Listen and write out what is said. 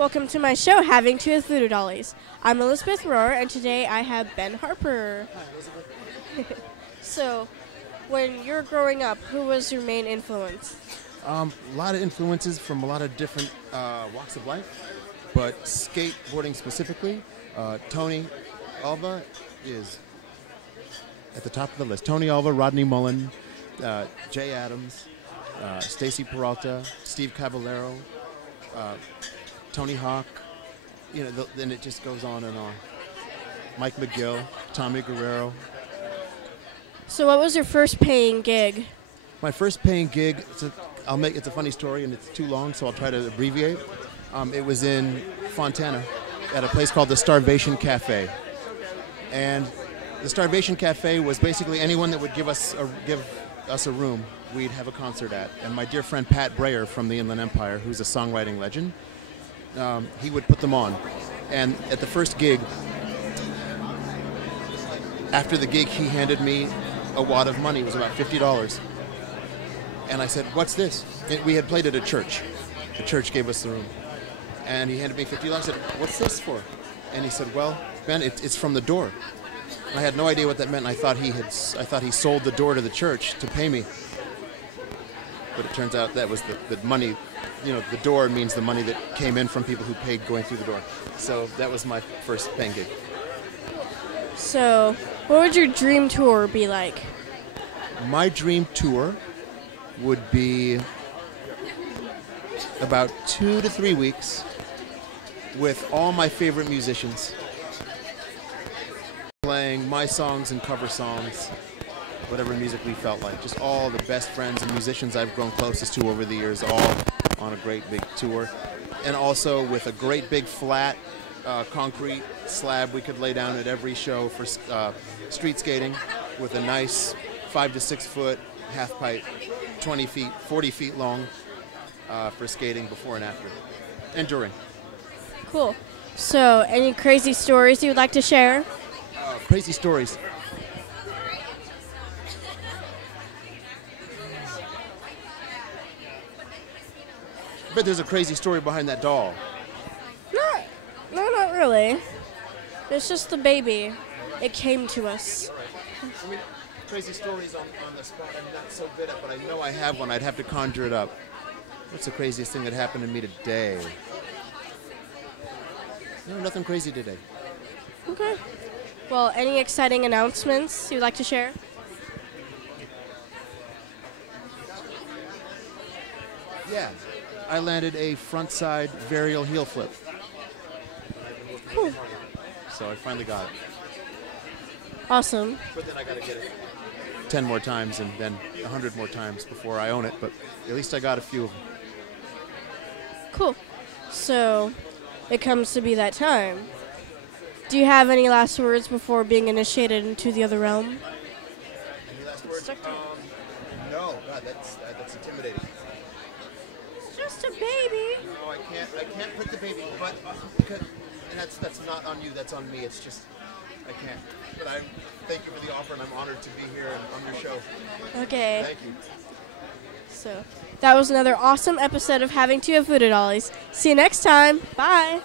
Welcome to my show, Having to with Voodoo Dollies. I'm Elizabeth Rohr, and today I have Ben Harper. Hi, Elizabeth. So, when you're growing up, who was your main influence? A lot of influences from a lot of different walks of life, but skateboarding specifically, Tony Alva is at the top of the list. Tony Alva, Rodney Mullen, Jay Adams, Stacy Peralta, Steve Caballero, Tony Hawk, then it just goes on and on. Mike McGill, Tommy Guerrero. So what was your first paying gig? My first paying gig, it's a funny story and it's too long, so I'll try to abbreviate. It was in Fontana at a place called the Starvation Cafe. And the Starvation Cafe was basically anyone that would give us a room, we'd have a concert at. And my dear friend Pat Breyer from the Inland Empire, who's a songwriting legend, he would put them on. And at the first gig, after the gig, he handed me a wad of money. It was about $50. And I said, "What's this?" We had played at a church. The church gave us the room. And he handed me $50. I said, "What's this for?" And he said, "Well, Ben, it's from the door." And I had no idea what that meant. I thought he sold the door to the church to pay me. But it turns out that was the money. The door means the money that came in from people who paid going through the door. So that was my first paying gig. So, what would your dream tour be like? My dream tour would be about 2 to 3 weeks with all my favorite musicians, playing my songs and cover songs, whatever music we felt like. Just all the best friends and musicians I've grown closest to over the years, all on a great big tour. And also with a great big flat concrete slab we could lay down at every show for street skating, with a nice 5 to 6 foot half pipe, 20 feet, 40 feet long, for skating before and after, and during. Cool. So, any crazy stories you would like to share? Crazy stories. I bet there's a crazy story behind that doll. No, not really. It's just the baby. It came to us. I mean, crazy stories on the spot I'm not so good at, but I know I have one. I'd have to conjure it up. What's the craziest thing that happened to me today? No, nothing crazy today. Okay. Well, any exciting announcements you'd like to share? Yeah. I landed a frontside varial heel flip. Cool. So I finally got it. Awesome. But then I got to get it 10 more times and then 100 more times before I own it. But at least I got a few of them. Cool. So it comes to be that time. Do you have any last words before being initiated into the other realm? Any last words? No. God, that's intimidating. It's just a baby. No, I can't put the baby, but that's not on you, that's on me. It's just, I can't. But I thank you for the offer, and I'm honored to be here and on your show. Okay. Thank you. So that was another awesome episode of Having to with Voodoo Dollies. See you next time. Bye.